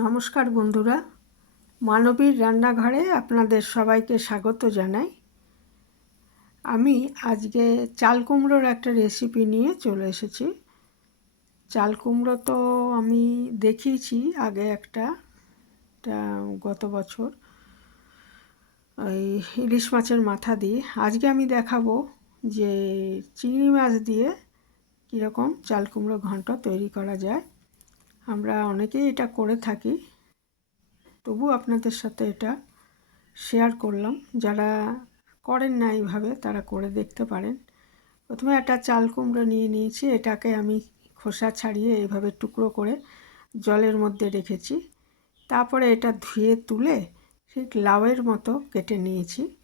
নমস্কার বন্ধুরা। মানবীর রান্নাঘরে আপনাদের সবাইকে স্বাগত জানাই। আমি আজকে চাল কুমড়োর একটা রেসিপি নিয়ে চলে এসেছি। চাল কুমড়ো তো আমি দেখিয়েছি আগে একটা গত বছর। ওই ইলিশ মাছের মাথা দিয়ে। আজকে আমি দেখাবো যে চিংড়ি মাছ দিয়ে কীরকম চাল কুমড়ো ঘন্ট তৈরি করা যায়। আমরা অনেকেই এটা করে থাকি। তবু আপনাদের সাথে এটা শেয়ার করলাম। যারা করেন না এইভাবে, তারা করে দেখতে পারেন। প্রথমে একটা চাল কুমড়ো নিয়ে নিয়েছি, এটাকে আমি খোসা ছাড়িয়ে এইভাবে টুকরো করে জলের মধ্যে রেখেছি। তারপরে এটা ধুয়ে তুলে ঠিক লাউয়ের মতো কেটে নিয়েছি,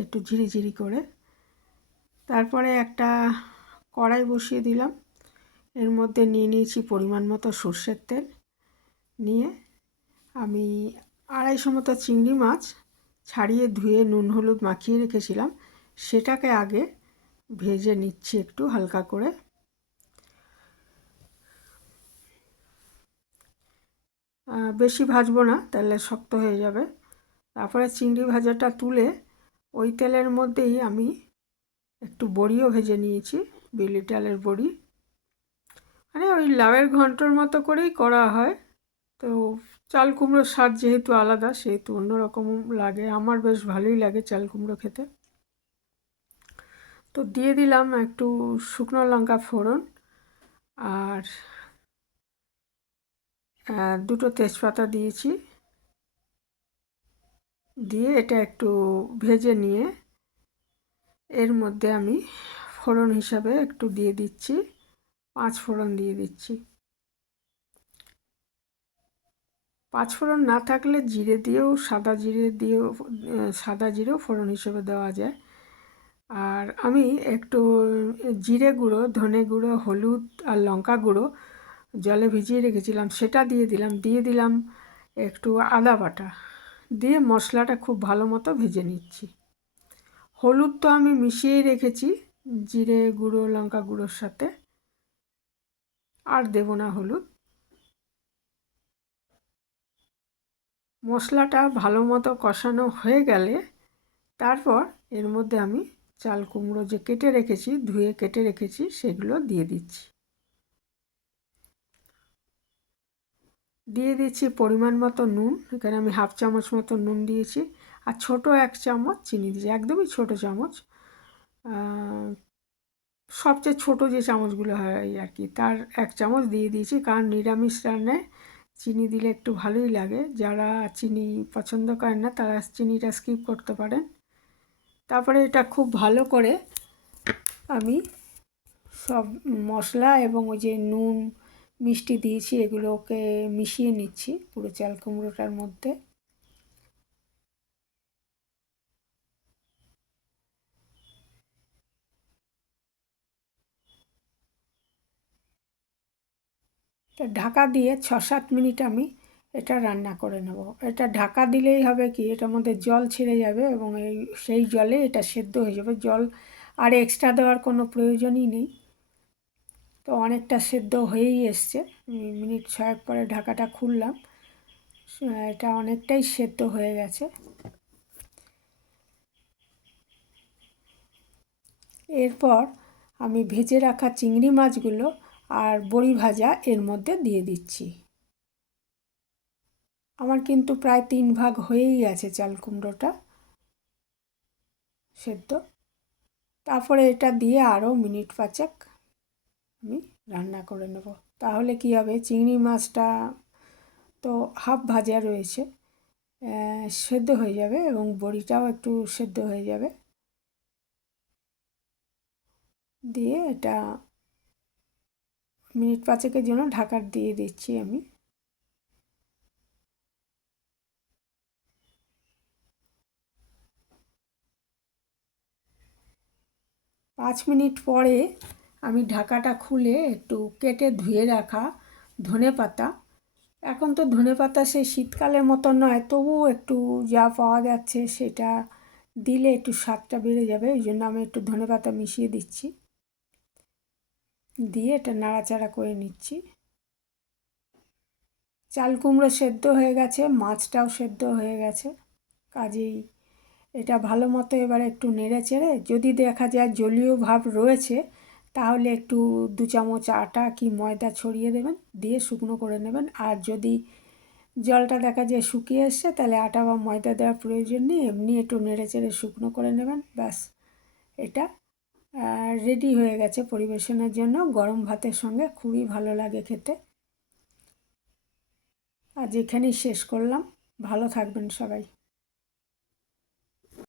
একটু ঝিরিঝিরি করে। তারপরে একটা কড়াই বসিয়ে দিলাম। এর মধ্যে নিয়ে নিয়েছি পরিমাণ মতো সর্ষের তেল। নিয়ে আমি আড়াইশো মতো চিংড়ি মাছ ছাড়িয়ে ধুয়ে নুন হলুদ মাখিয়ে রেখেছিলাম। সেটাকে আগে ভেজে নিচ্ছি একটু হালকা করে। বেশি ভাজবো না তাহলে শক্ত হয়ে যাবে। তারপরে চিংড়ি ভাজাটা তুলে ওই তেলের মধ্যেই আমি একটু বড়িও ভেজে নিয়েছি বিলি ডালের বড়ি। মানে ওই লাউয়ের ঘন্টর মতো করেই করা হয়। তো চাল কুমড়োর স্বাদ যেহেতু আলাদা, সেহেতু অন্যরকম লাগে। আমার বেশ ভালোই লাগে চাল কুমড়ো খেতে। তো দিয়ে দিলাম একটু শুকনো লঙ্কা ফোড়ন আর দুটো তেজপাতা দিয়েছি। দিয়ে এটা একটু ভেজে নিয়ে এর মধ্যে আমি ফোড়ন হিসাবে একটু দিয়ে দিচ্ছি। পাঁচ ফোড়ন দিয়ে দিচ্ছি। পাঁচ ফোড়ন না থাকলে জিরে দিয়েও, সাদা জিরে দিয়েও সাদা জিরেও ফোড়ন হিসেবে দেওয়া যায়। আর আমি একটু জিরে গুঁড়ো, ধনে গুঁড়ো, হলুদ আর লঙ্কা গুঁড়ো জলে ভিজিয়ে রেখেছিলাম। সেটা দিয়ে দিলাম। দিয়ে দিলাম একটু আদা বাটা। দিয়ে মশলাটা খুব ভালো মতো ভেজে নিচ্ছি। হলুদ তো আমি মিশিয়েই রেখেছি, জিরে গুঁড়ো, লঙ্কা গুঁড়োর সাথে। আর দেব না হলুদ। মশলাটা ভালো মতো কষানো হয়ে গেলে তারপর এর মধ্যে আমি চাল কুমড়ো যে কেটে রেখেছি, ধুয়ে কেটে রেখেছি, সেগুলো দিয়ে দিচ্ছি। দিয়ে দিচ্ছি পরিমাণ মতো নুন, এখানে আমি হাফ চামচ মতো নুন দিয়েছি। আর ছোট এক চামচ চিনি দিয়েছি, একদমই ছোট চামচ। সবচেয়ে ছোট যে চামচগুলো হয় আর কি তার এক চামচ দিয়ে দিয়েছি। কারণ নিরামিষ রান্নায় চিনি দিলে একটু ভালোই লাগে। যারা চিনি পছন্দ করেন না, তারা চিনিটা স্কিপ করতে পারেন। তারপরে এটা খুব ভালো করে আমি সব মশলা এবং ওই যে নুন, মিষ্টি দিয়েছি, এগুলোকে মিশিয়ে নিচ্ছি পুরো চাল কুমড়োটার মধ্যে। তো ঢাকা দিয়ে ছ সাত মিনিট আমি এটা রান্না করে নেব। এটা ঢাকা দিলেই হবে কি, এটার মধ্যে জল ছেড়ে যাবে এবং এই, সেই জলে এটা সেদ্ধ হয়ে যাবে। জল আর এক্সট্রা দেওয়ার কোনো প্রয়োজনই নেই। তো অনেকটা সেদ্ধ হয়েই এসছে। মিনিট ছয়েক পরে ঢাকাটা খুললাম। এটা অনেকটাই সেদ্ধ হয়ে গেছে। এরপর আমি ভেজে রাখা চিংড়ি মাছগুলো আর বড়ি ভাজা এর মধ্যে দিয়ে দিচ্ছি। আমার কিন্তু প্রায় তিন ভাগ হয়েই আছে চাল কুমড়োটা। সেদ্ধ। তারপরে এটা দিয়ে আরও মিনিট পাঁচেক আমি রান্না করে নেব। তাহলে কি হবে? চিংড়ি মাছটা তো হাফ ভাজা রয়েছে। সেদ্ধ হয়ে যাবে এবং বড়িটাও একটু সেদ্ধ হয়ে যাবে। দিয়ে এটা মিনিট পাঁচেকের জন্য ঢাকার দিয়ে দিচ্ছি আমি। পাঁচ মিনিট পরে আমি ঢাকাটা খুলে একটু কেটে ধুয়ে রাখা ধনে পাতা। এখন তো ধনে পাতা সেই শীতকালের মতো নয়, তবুও একটু যা পাওয়া যাচ্ছে সেটা দিলে একটু স্বাদটা বেড়ে যাবে, ওই জন্য আমি একটু ধনে পাতা মিশিয়ে দিচ্ছি। দিয়ে এটা নাড়াচাড়া করে নিচ্ছি। চাল কুমড়ো সেদ্ধ হয়ে গেছে, মাছটাও সেদ্ধ হয়ে গেছে। কাজেই এটা ভালো মতো এবার একটু নেড়ে চেড়ে, যদি দেখা যায় জলীয় ভাব রয়েছে, তাহলে একটু দু চামচ আটা কি ময়দা ছড়িয়ে দেবেন, দিয়ে শুকনো করে নেবেন। আর যদি জলটা দেখা যায় শুকিয়ে এসছে, তাহলে আটা বা ময়দা দেওয়ার প্রয়োজন নেই, এমনি একটু নেড়ে চেড়ে শুকনো করে নেবেন, ব্যাস। এটা রেডি হয়ে গেছে পরিবেশনের জন্য। গরম ভাতের সঙ্গে খুবই ভালো লাগে খেতে। আজ এখানেই শেষ করলাম। ভালো থাকবেন সবাই।